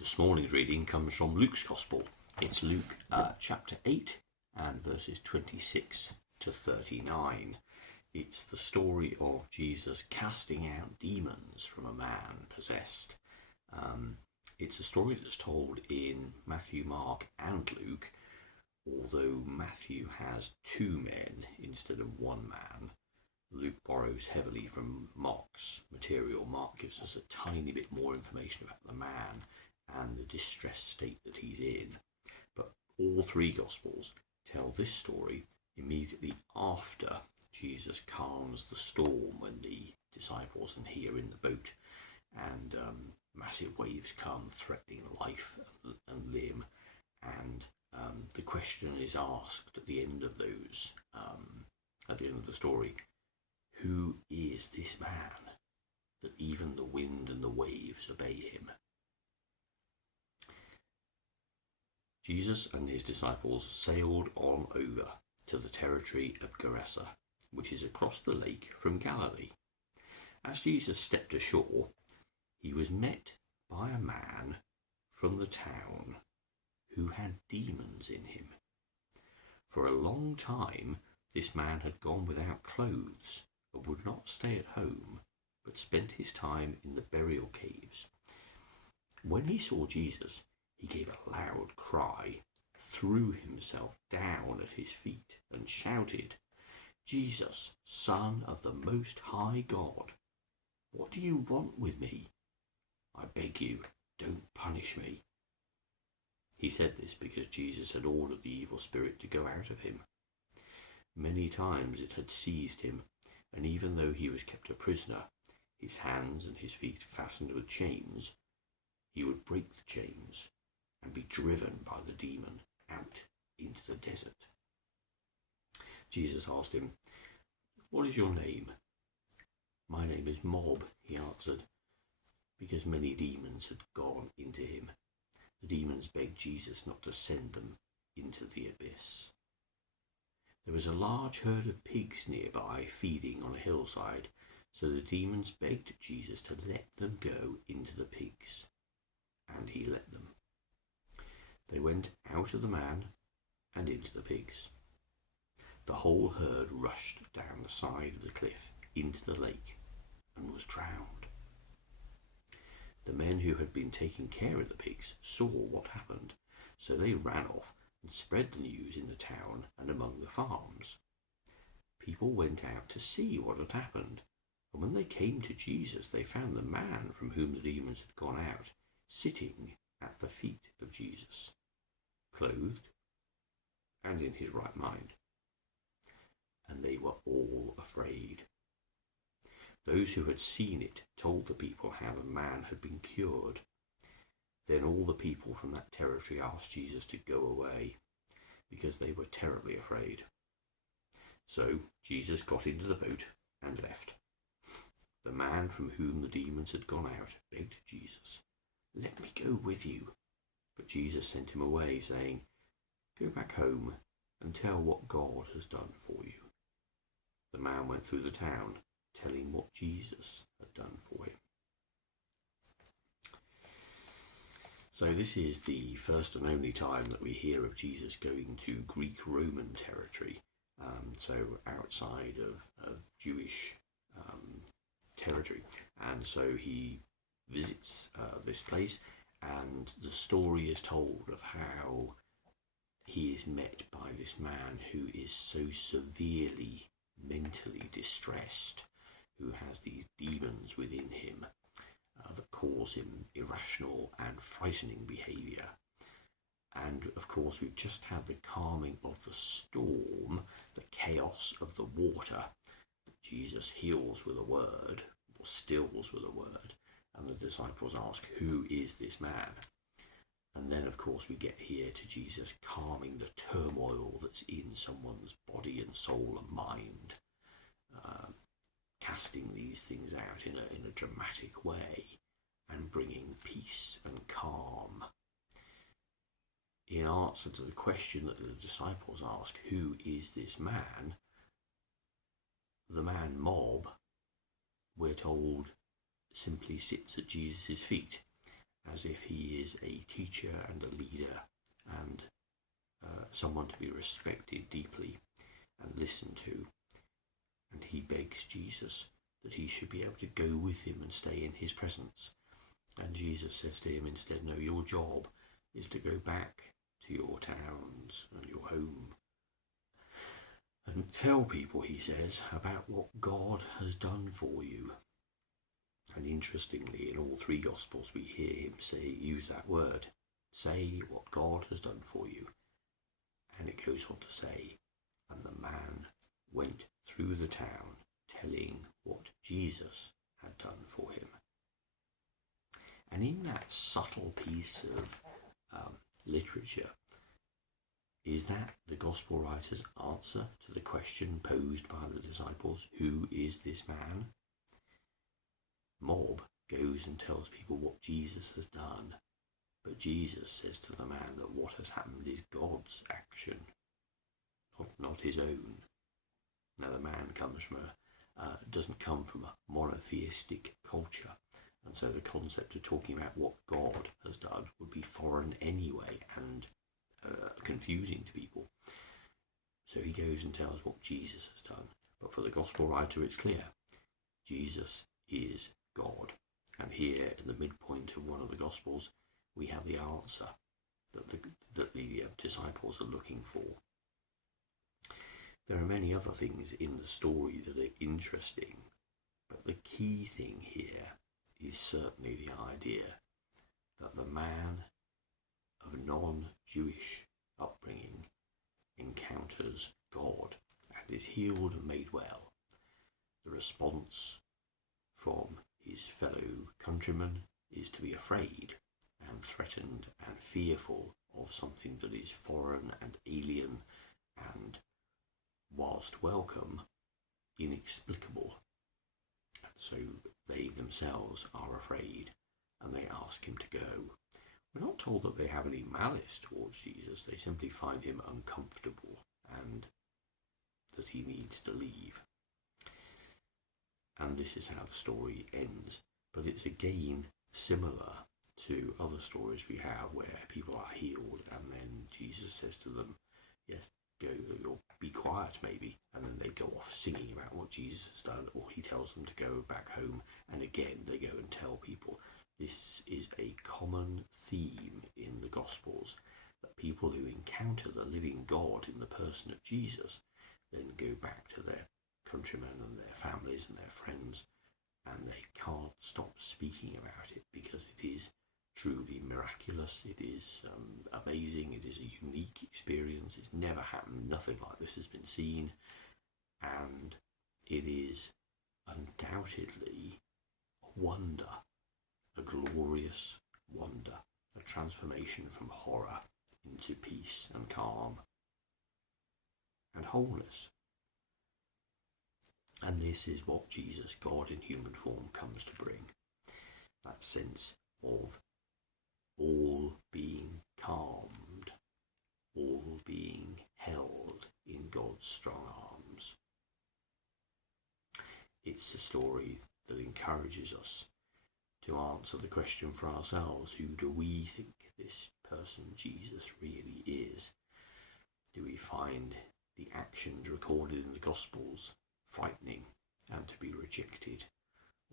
This morning's reading comes from Luke's Gospel. It's Luke chapter 8 and verses 26 to 39. It's the story of Jesus casting out demons from a man possessed. It's a story that's told in Matthew, Mark and Luke, although Matthew has two men instead of one man. Luke borrows heavily from Mark's material. Mark gives us a tiny bit more information about the man and the distressed state that he's in. But all three Gospels tell this story immediately after Jesus calms the storm when the disciples and he are in the boat and massive waves come threatening life and limb. And the question is asked at the end of those, at the end of the story, who is this man that even the wind and the waves obey him? Jesus and his disciples sailed on over to the territory of Gerasa, which is across the lake from Galilee. As Jesus stepped ashore, he was met by a man from the town who had demons in him. For a long time, this man had gone without clothes and would not stay at home, but spent his time in the burial caves. When he saw Jesus, he gave a loud cry, threw himself down at his feet, and shouted, "Jesus, Son of the Most High God, what do you want with me? I beg you, don't punish me." He said this because Jesus had ordered the evil spirit to go out of him. Many times it had seized him, and even though he was kept a prisoner, his hands and his feet fastened with chains, he would break the chains and be driven by the demon out into the desert. Jesus asked him, "What is your name?" "My name is Mob," he answered, because many demons had gone into him. The demons begged Jesus not to send them into the abyss. There was a large herd of pigs nearby feeding on a hillside, so the demons begged Jesus to let them go into the pigs, and he let them. They went out of the man and into the pigs. The whole herd rushed down the side of the cliff into the lake and was drowned. The men who had been taking care of the pigs saw what happened, so they ran off and spread the news in the town and among the farms. People went out to see what had happened, and when they came to Jesus, they found the man from whom the demons had gone out sitting at the feet of Jesus, clothed and in his right mind. And they were all afraid. Those who had seen it told the people how the man had been cured. Then all the people from that territory asked Jesus to go away, because they were terribly afraid. So Jesus got into the boat and left. The man from whom the demons had gone out begged Jesus, "Let me go with you." But Jesus sent him away, saying, "Go back home and tell what God has done for you." The man went through the town, telling what Jesus had done for him. So this is the first and only time that we hear of Jesus going to Greek-Roman territory, so outside of Jewish territory. And so he visits this place, and the story is told of how he is met by this man who is so severely mentally distressed, who has these demons within him that cause him irrational and frightening behaviour. And of course, we've just had the calming of the storm, the chaos of the water, that Jesus heals with a word, or stills with a word, and the disciples ask, "Who is this man?" And then, of course, we get here to Jesus calming the turmoil that's in someone's body and soul and mind, casting these things out in a dramatic way and bringing peace and calm. In answer to the question that the disciples ask, "Who is this man?" the man Mob, we're told, simply sits at Jesus' feet as if he is a teacher and a leader and someone to be respected deeply and listened to. And he begs Jesus that he should be able to go with him and stay in his presence. And Jesus says to him instead, no, your job is to go back to your towns and your home and tell people, he says, about what God has done for you. And interestingly, in all three Gospels, we hear him use that word, say what God has done for you. And it goes on to say, and the man went through the town telling what Jesus had done for him. And in that subtle piece of literature, is that the Gospel writer's answer to the question posed by the disciples, who is this man? Mob goes and tells people what Jesus has done, but Jesus says to the man that what has happened is God's action, not his own. Now the man doesn't come from a monotheistic culture, and so the concept of talking about what God has done would be foreign anyway and confusing to people. So he goes and tells what Jesus has done. But for the Gospel writer, it's clear. Jesus is God. And here in the midpoint of one of the Gospels, we have the answer that the disciples are looking for. There are many other things in the story that are interesting, but the key thing here is certainly the idea that the man of non-Jewish upbringing encounters God and is healed and made well. The response from his fellow countrymen is to be afraid and threatened and fearful of something that is foreign and alien and, whilst welcome, inexplicable. And so they themselves are afraid and they ask him to go. We're not told that they have any malice towards Jesus. They simply find him uncomfortable and that he needs to leave. And this is how the story ends. But it's again similar to other stories we have where people are healed and then Jesus says to them, yes, go, or be quiet maybe, and then they go off singing about what Jesus has done, or he tells them to go back home, and again they go and tell people. This is a common theme in the Gospels, that people who encounter the living God in the person of Jesus then go back to their countrymen and their families and their friends, and they can't stop speaking about it because it is truly miraculous, it is amazing, it is a unique experience, it's never happened, nothing like this has been seen, and it is undoubtedly a wonder, a glorious wonder, a transformation from horror into peace and calm and wholeness. And this is what Jesus, God in human form, comes to bring. That sense of all being calmed, all being held in God's strong arms. It's a story that encourages us to answer the question for ourselves, who do we think this person Jesus really is? Do we find the actions recorded in the Gospels frightening and to be rejected,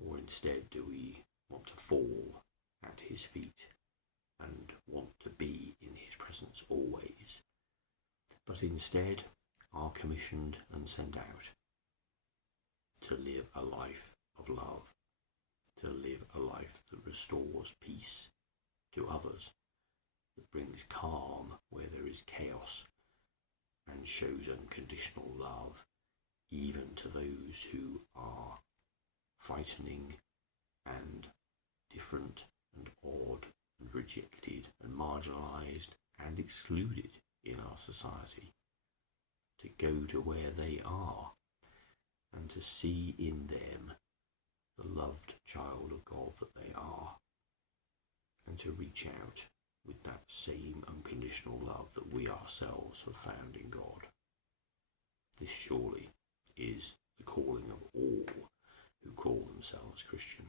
or instead do we want to fall at his feet and want to be in his presence always, but instead are commissioned and sent out to live a life of love, to live a life that restores peace to others, that brings calm where there is chaos, and shows unconditional love even to those who are frightening and different and odd and rejected and marginalised and excluded in our society, to go to where they are and to see in them the loved child of God that they are, and to reach out with that same unconditional love that we ourselves have found in God. This surely is the calling of all who call themselves Christian.